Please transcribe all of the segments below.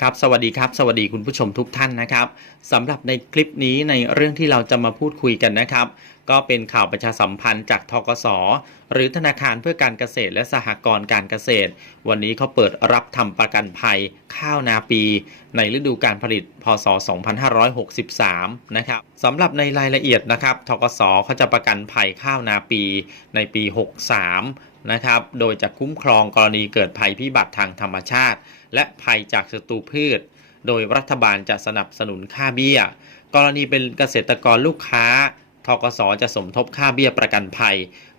ครับสวัสดีครับ สวัสดีคุณผู้ชมทุกท่านนะครับสำหรับในคลิปนี้ในเรื่องที่เราจะมาพูดคุยกันนะครับ ก็เป็นข่าวประชาสัมพันธ์จากทกสหรือธนาคารเพื่อการเกษตรและสหกรณ์การเกษตร วันนี้เขาเปิดรับทำประกันภัยข้าวนาปี ในฤดูการผลิตพศ 2563 นะครับสำหรับในรายละเอียดนะครับทกสเขาจะประกันภัยข้าวนาปีในปี 63 นะครับโดยจะคุ้มครองกรณีเกิดภัยพิบัติทางธรรมชาติ และภัยจากศัตรูพืช โดยรัฐบาลจะสนับสนุนค่าเบี้ย กรณีเป็นเกษตรกรลูกค้าทกสจะสมทบค่าเบี้ยประกันภัย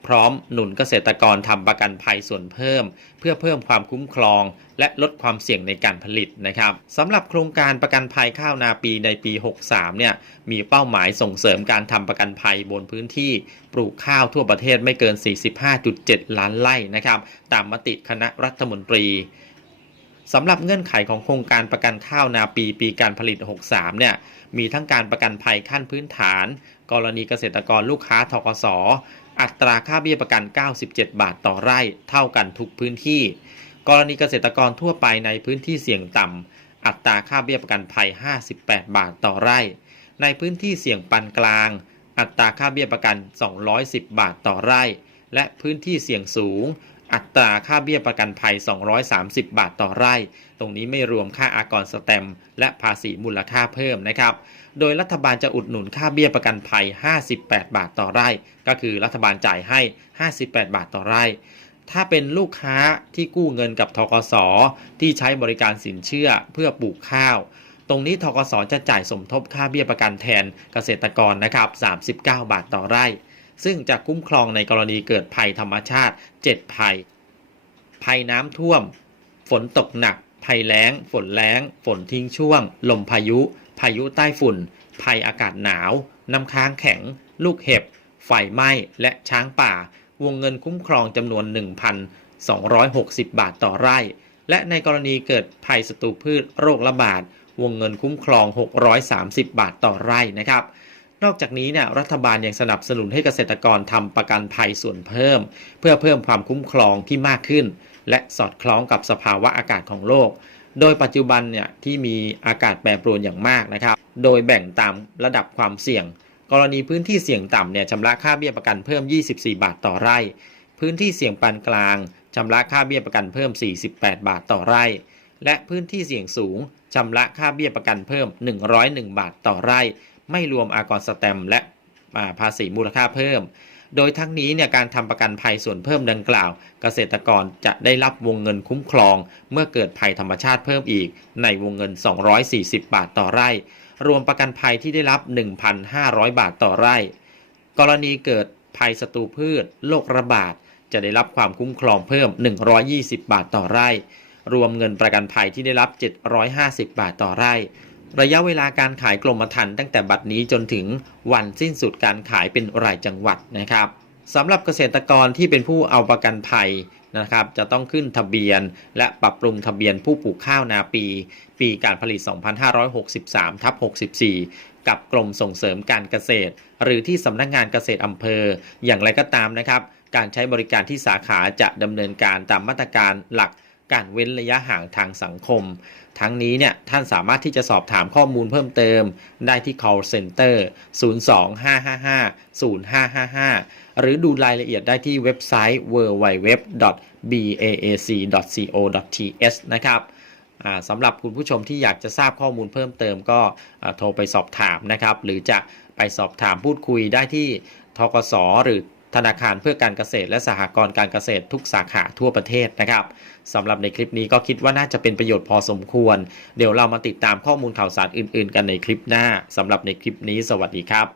พร้อมหนุนเกษตรกรทำประกันภัยส่วนเพิ่ม เพื่อเพิ่มความคุ้มครอง และลดความเสี่ยงในการผลิตนะครับสำหรับโครงการประกันภัยข้าวนาปีในปี 63 เนี่ยมีเป้าหมายส่งเสริมการทำประกันภัยบนพื้นที่ปลูกข้าวทั่วประเทศไม่เกิน 45.7 ล้านไร่นะครับตามมติคณะรัฐมนตรี สำหรับเงื่อนไขของโครงการประกันข้าวนาปีปีการผลิต 63 เนี่ย มีทั้งการประกันภัยขั้นพื้นฐาน กรณีเกษตรกรลูกค้าทกสอัตราค่าเบี้ยประกัน 97 บาทต่อไร่ เท่ากันทุกพื้นที่ กรณีเกษตรกรทั่วไปในพื้นที่เสี่ยงต่ำ อัตราค่าเบี้ยประกันภัย 58 บาทต่อไร่ ในพื้นที่เสี่ยงปานกลาง อัตราค่าเบี้ยประกัน 210 บาทต่อไร่ และพื้นที่เสี่ยงสูง อัตราค่าเบี้ยประกันภัย 230 บาทต่อไร่ ตรงนี้ไม่รวมค่าอากรสแตมและภาษีมูลค่าเพิ่มนะครับ โดยรัฐบาลจะอุดหนุนค่าเบี้ยประกันภัย 58 บาทต่อไร่ ก็คือรัฐบาลจ่ายให้ 58 บาทต่อไร่ ถ้าเป็นลูกค้าที่กู้เงินกับทกสที่ใช้บริการสินเชื่อเพื่อปลูกข้าว ตรงนี้ทกสจะจ่ายสมทบค่าเบี้ยประกันแทนเกษตรกรนะครับ 39 บาทต่อไร่ ซึ่งจะคุ้มครองในกรณีเกิดภัยธรรมชาติ 7 ภัย ภัยน้ำท่วม ฝนตกหนัก ภัยแล้ง ฝนแล้ง ฝนทิ้งช่วง ลมพายุ พายุใต้ฝุ่น ภัยอากาศหนาว น้ำค้างแข็ง ลูกเห็บ ไฟไหม้ และช้างป่า วงเงินคุ้มครองจำนวน 1,260 บาทต่อไร่ และในกรณีเกิดภัยศัตรูพืชโรคระบาด วงเงินคุ้มครอง 630 บาทต่อไร่นะครับ นอกจากนี้เนี่ยรัฐบาลยังสนับสนุนให้เกษตรกรทำประกันภัยส่วนเพิ่ม เพื่อเพิ่มความคุ้มครองที่มากขึ้น และสอดคล้องกับสภาวะอากาศของโลก โดยปัจจุบันเนี่ยที่มีอากาศแปรปรวนอย่างมากนะครับ โดยแบ่งตามระดับความเสี่ยง กรณีพื้นที่เสี่ยงต่ำเนี่ยชำระค่าเบี้ยประกันเพิ่ม 24 บาทต่อไร่ พื้นที่เสี่ยงปานกลางชำระค่าเบี้ยประกันเพิ่ม 48 บาทต่อไร่ และพื้นที่เสี่ยงสูงชำระค่าเบี้ยประกันเพิ่ม 101 บาทต่อไร่ ไม่รวมอากรสแตมและาภาษีมูลค่าเพิ่ม โดยทั้งนี้เนี่ยการทำประกันภัยส่วนเพิ่มดังกล่าว เกษตรกรจะได้รับวงเงินคุ้มครอง เมื่อเกิดภัยธรรมชาติเพิ่มอีก ในวงเงิน 240 บาทต่อไร่ รวมประกันภัยที่ได้รับ 1,500 บาทต่อไร่ กรณีเกิดภัยศัตรูพืชโรคระบาดจะได้รับความคุ้มครองเพิ่ม 120 บาทต่อไร่ รวมเงินประกันภัยที่ได้รับ 750 บาทต่อไร่ ระยะเวลาการขายกรมธรรม์ตั้งแต่บัดนี้จนถึงวันสิ้นสุดการขายเป็นรายจังหวัดนะครับสำหรับเกษตรกรที่เป็นผู้เอาประกันภัยนะครับ จะต้องขึ้นทะเบียน และปรับปรุงทะเบียนผู้ปลูกข้าวนาปี ปีการผลิต 2563ทับ64 กับกรมส่งเสริมการเกษตร หรือที่สำนักงานเกษตรอำเภอ อย่างไรก็ตามนะครับ การใช้บริการที่สาขาจะดำเนินการตามมาตรการหลัก การเว้นระยะห่างทางสังคม ทั้งนี้เนี่ยท่านสามารถที่จะสอบถามข้อมูลเพิ่มเติม ได้ที่ call center 025550555 หรือดูรายละเอียดได้ที่เว็บไซต์ www.baac.co.th นะครับสำหรับคุณผู้ชมที่อยากจะทราบข้อมูลเพิ่มเติมก็โทรไปสอบถามนะครับ หรือจะไปสอบถามพูดคุยได้ที่ทกสหรือ ธนาคารเพื่อการเกษตร และสหกรณ์การเกษตรทุกสาขาทั่วประเทศนะครับสำหรับในคลิปนี้ก็คิดว่าน่าจะเป็นประโยชน์พอสมควร เดี๋ยวเรามาติดตามข้อมูลข่าวสารอื่น ๆ กันในคลิปหน้าสำหรับในคลิปนี้สวัสดีครับ